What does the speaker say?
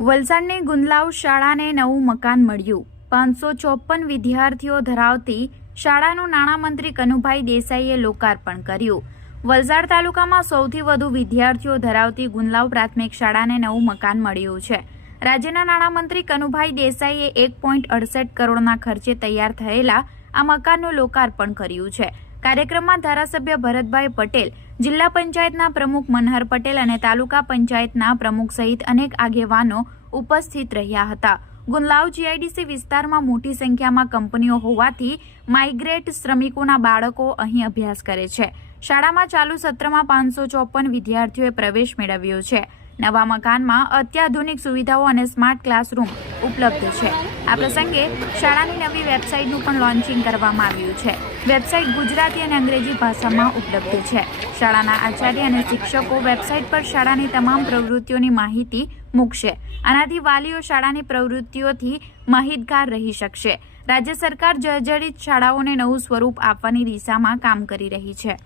વલસાડની ગુંદલાવ શાળાને નવું મકાન મળ્યું। 554 વિદ્યાર્થીઓ ધરાવતી શાળાનું નાણામંત્રી કનુભાઈ દેસાઈએ લોકાર્પણ કર્યું। વલસાડ તાલુકામાં સૌથી વધુ વિદ્યાર્થીઓ ધરાવતી ગુંદલાવ પ્રાથમિક શાળાને નવું મકાન મળ્યું છે। રાજ્યના નાણામંત્રી કનુભાઈ દેસાઈએ 1.68 કરોડના ખર્ચે તૈયાર થયેલા આ મકાનનું લોકાર્પણ કર્યું છે। કાર્યક્રમમાં ધારાસભ્ય ભરતભાઈ પટેલ, જિલ્લા પંચાયતના પ્રમુખ મનહર પટેલ અને તાલુકા પંચાયતના પ્રમુખ સહિત અનેક આગેવાનો ઉપસ્થિત રહ્યા હતા। ગુંદલાવ જીઆઈડીસી વિસ્તારમાં મોટી સંખ્યામાં કંપનીઓ હોવાથી માઇગ્રેટ શ્રમિકોના બાળકો અહીં અભ્યાસ કરે છે। શાળામાં ચાલુ સત્રમાં 554 વિદ્યાર્થીઓએ પ્રવેશ મેળવ્યો છે। નવા મકાનમાં અત્યાધુનિક સુવિધાઓ અને સ્માર્ટ ક્લાસરૂમ ઉપલબ્ધ છે। આ પ્રસંગે શાળાની નવી વેબસાઇટનું પણ લોન્ચિંગ કરવામાં આવ્યું છે। વેબસાઇટ ગુજરાતી અને અંગ્રેજી ભાષામાં ઉપલબ્ધ છે। શાળાના આચાર્ય અને શિક્ષકો વેબસાઇટ પર શાળાની તમામ પ્રવૃત્તિઓની માહિતી મૂકશે। આનાથી વાલીઓ શાળાની પ્રવૃત્તિઓથી માહિતગાર રહી શકશે। રાજ્ય સરકાર જર્જરિત શાળાઓને નવું સ્વરૂપ આપવાની દિશામાં કામ કરી રહી છે।